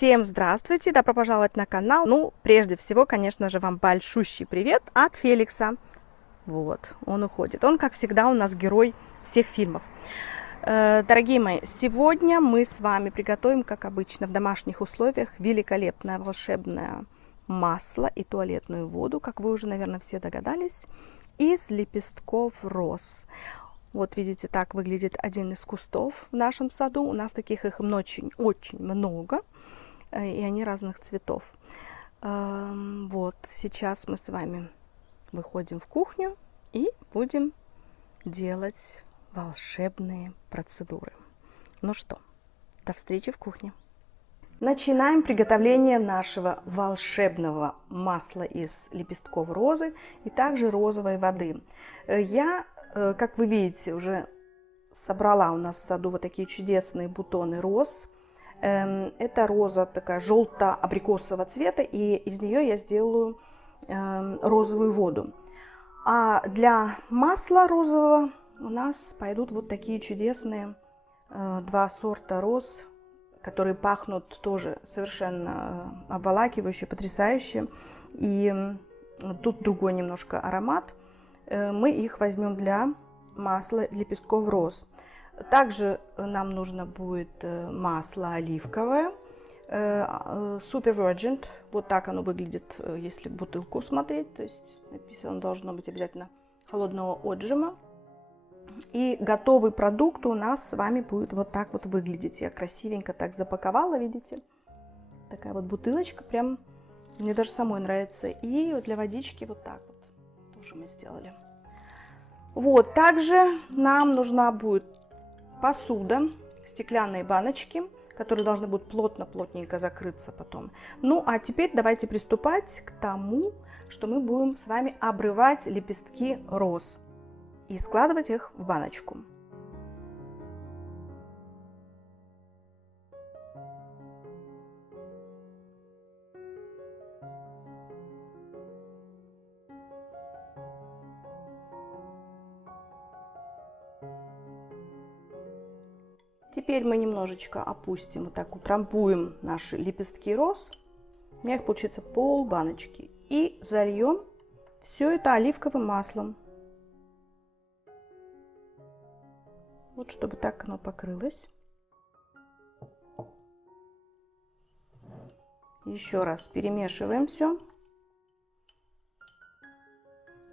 Всем здравствуйте, добро пожаловать на канал. Ну, прежде всего, конечно же, вам большущий привет от Феликса. Вот, он уходит. Он, как всегда, у нас герой всех фильмов. Дорогие мои, сегодня мы с вами приготовим, как обычно, в домашних условиях великолепное волшебное масло и туалетную воду, как вы уже, наверное, все догадались, из лепестков роз. Вот видите, так выглядит один из кустов в нашем саду. У нас таких их очень много, и они разных цветов. Вот, сейчас мы с вами выходим в кухню и будем делать волшебные процедуры. Ну что, до встречи в кухне. Начинаем приготовление нашего волшебного масла из лепестков розы и также розовой воды. Я, как вы видите, уже собрала у нас в саду вот такие чудесные бутоны роз. Это роза такая желто-абрикосового цвета, и из нее я сделаю розовую воду. А для масла розового у нас пойдут вот такие чудесные два сорта роз, которые пахнут тоже совершенно обволакивающе, потрясающе. И тут другой немножко аромат. Мы их возьмем для масла лепестков роз. Также нам нужно будет масло оливковое, Super Virgin. Вот так оно выглядит, если бутылку смотреть. То есть написано должно быть обязательно холодного отжима. И готовый продукт у нас с вами будет вот так вот выглядеть. Я красивенько так запаковала, видите? Такая вот бутылочка, прям мне даже самой нравится. И для водички вот так вот тоже мы сделали. Вот, также нам нужна будет посуда, стеклянные баночки, которые должны будут плотненько закрыться потом. Ну, а теперь давайте приступать к тому, что мы будем с вами обрывать лепестки роз и складывать их в баночку. Теперь мы немножечко опустим, вот так утрамбуем наши лепестки роз. У меня их получится пол баночки. И зальем все это оливковым маслом. Вот чтобы так оно покрылось. Еще раз перемешиваем все.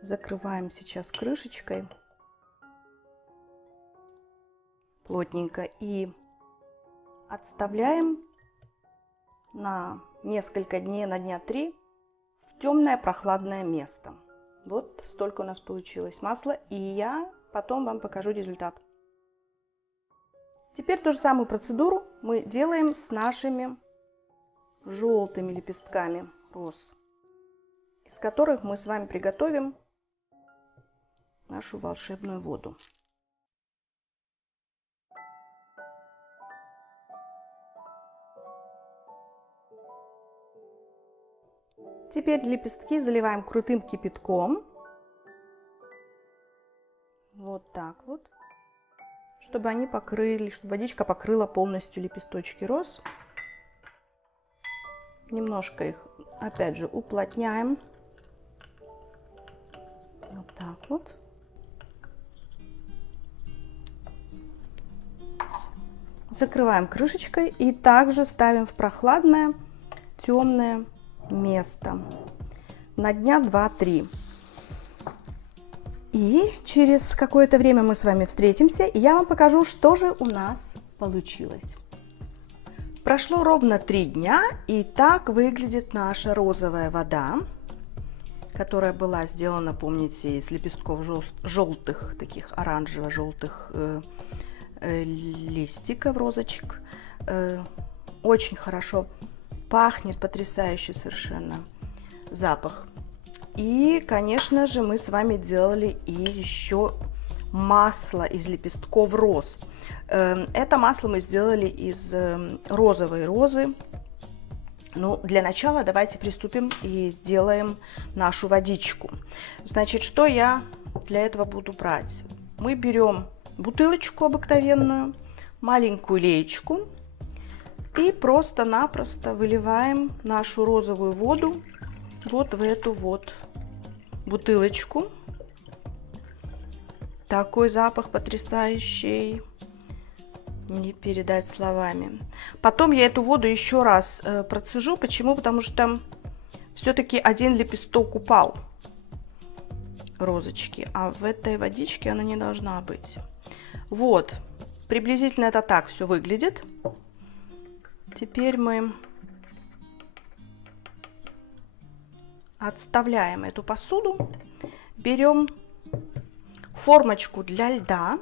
Закрываем сейчас крышечкой плотненько и отставляем на несколько дней, на дня 3 в темное прохладное место. Вот столько у нас получилось масла, и я потом вам покажу результат. Теперь ту же самую процедуру мы делаем с нашими желтыми лепестками роз, из которых мы с вами приготовим нашу волшебную воду. Теперь лепестки заливаем крутым кипятком. Вот так вот. Чтобы они покрыли, чтобы водичка покрыла полностью лепесточки роз. Немножко их, опять же, уплотняем. Вот так вот. Закрываем крышечкой и также ставим в прохладное, темное место на дня 2-3. И через какое-то время мы с вами встретимся, и я вам покажу, что же у нас получилось. Прошло ровно 3 дня, и так выглядит наша розовая вода, которая была сделана, помните, из лепестков желтых, таких оранжево-желтых листиков, розочек. Очень хорошо пахнет, потрясающий совершенно запах. И, конечно же, мы с вами делали и еще масло из лепестков роз. Это масло мы сделали из розовой розы. Ну, для начала давайте приступим и сделаем нашу водичку. Значит, что я для этого буду брать? Мы берем бутылочку обыкновенную, маленькую леечку, И просто-напросто выливаем нашу розовую воду вот в эту вот бутылочку. Такой запах потрясающий, не передать словами. Потом я эту воду еще раз процежу. Почему? Потому что все-таки один лепесток упал розочки, а в этой водичке она не должна быть. Вот, приблизительно это так все выглядит. Теперь мы отставляем эту посуду, берем формочку для льда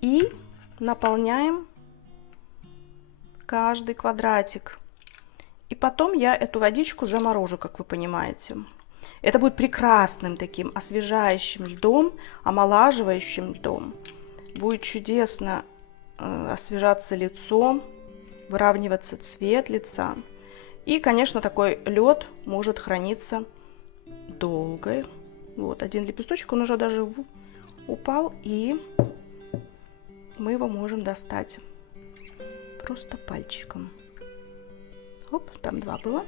и наполняем каждый квадратик. И потом я эту водичку заморожу, как вы понимаете. Это будет прекрасным таким освежающим льдом, омолаживающим льдом. Будет чудесно освежаться лицо, выравниваться цвет лица. И, конечно, такой лед может храниться долго. Вот, один лепесточек, он уже даже упал, и мы его можем достать просто пальчиком. Оп, там два было.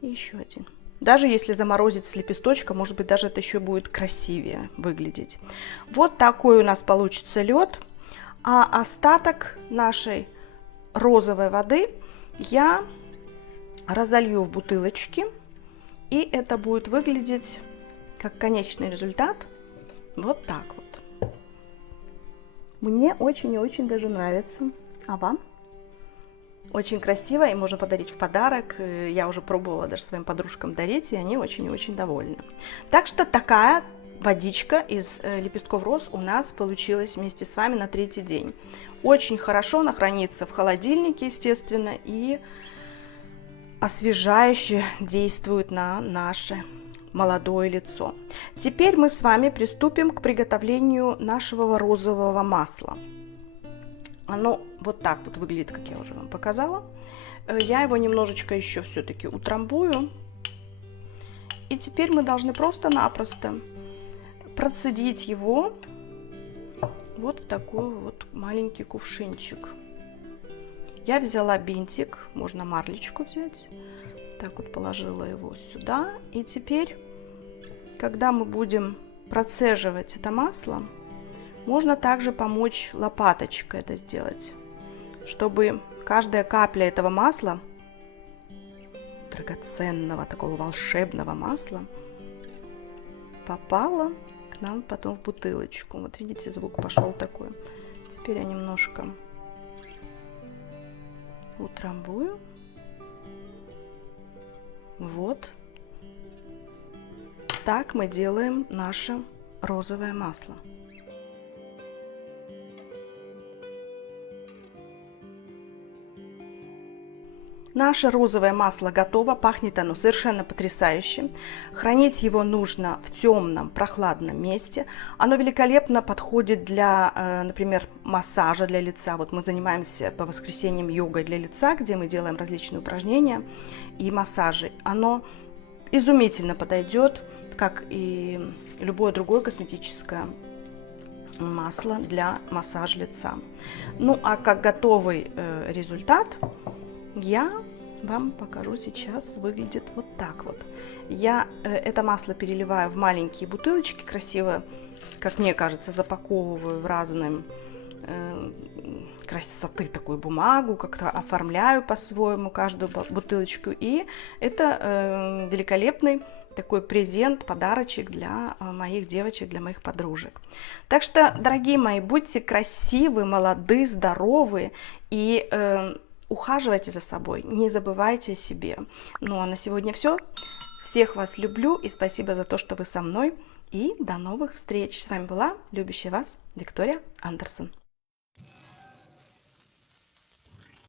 И еще один. Даже если заморозить с лепесточка, может быть, даже это еще будет красивее выглядеть. Вот такой у нас получится лед. А остаток нашей розовой воды я разолью в бутылочки. И это будет выглядеть как конечный результат вот так вот. Мне очень и очень даже нравится. А вам? Очень красиво, и можно подарить в подарок. Я уже пробовала даже своим подружкам дарить, и они очень и очень довольны. Так что такая водичка из лепестков роз у нас получилась вместе с вами на 3-й день. Очень хорошо она хранится в холодильнике, естественно, и освежающе действует на наше молодое лицо. Теперь мы с вами приступим к приготовлению нашего розового масла. Оно вот так вот выглядит, как я уже вам показала. Я его немножечко еще все-таки утрамбую. И теперь мы должны просто-напросто процедить его вот в такой вот маленький кувшинчик. Я взяла бинтик, можно марлечку взять. Так вот положила его сюда. И теперь, когда мы будем процеживать это масло, можно также помочь лопаточкой это сделать, чтобы каждая капля этого масла, драгоценного, такого волшебного масла, попала к нам потом в бутылочку. Вот видите, звук пошел такой. Теперь я немножко утрамбую. Вот. Так мы делаем наше розовое масло. Наше розовое масло готово, пахнет оно совершенно потрясающе. Хранить его нужно в темном, прохладном месте. Оно великолепно подходит для, например, массажа для лица. Вот мы занимаемся по воскресеньям йогой для лица, где мы делаем различные упражнения и массажи. Оно изумительно подойдет, как и любое другое косметическое масло для массажа лица. Ну а как готовый результат я вам покажу сейчас. Выглядит вот так вот. Я это масло переливаю в маленькие бутылочки, красиво, как мне кажется, запаковываю в разные красоты такую бумагу, как-то оформляю по-своему каждую бутылочку. И это великолепный такой презент, подарочек для моих девочек, для моих подружек. Так что, дорогие мои, будьте красивы, молоды, здоровы и ухаживайте за собой, не забывайте о себе. Ну а на сегодня все. Всех вас люблю и спасибо за то, что вы со мной. И до новых встреч. С вами была любящая вас Виктория Андерсон.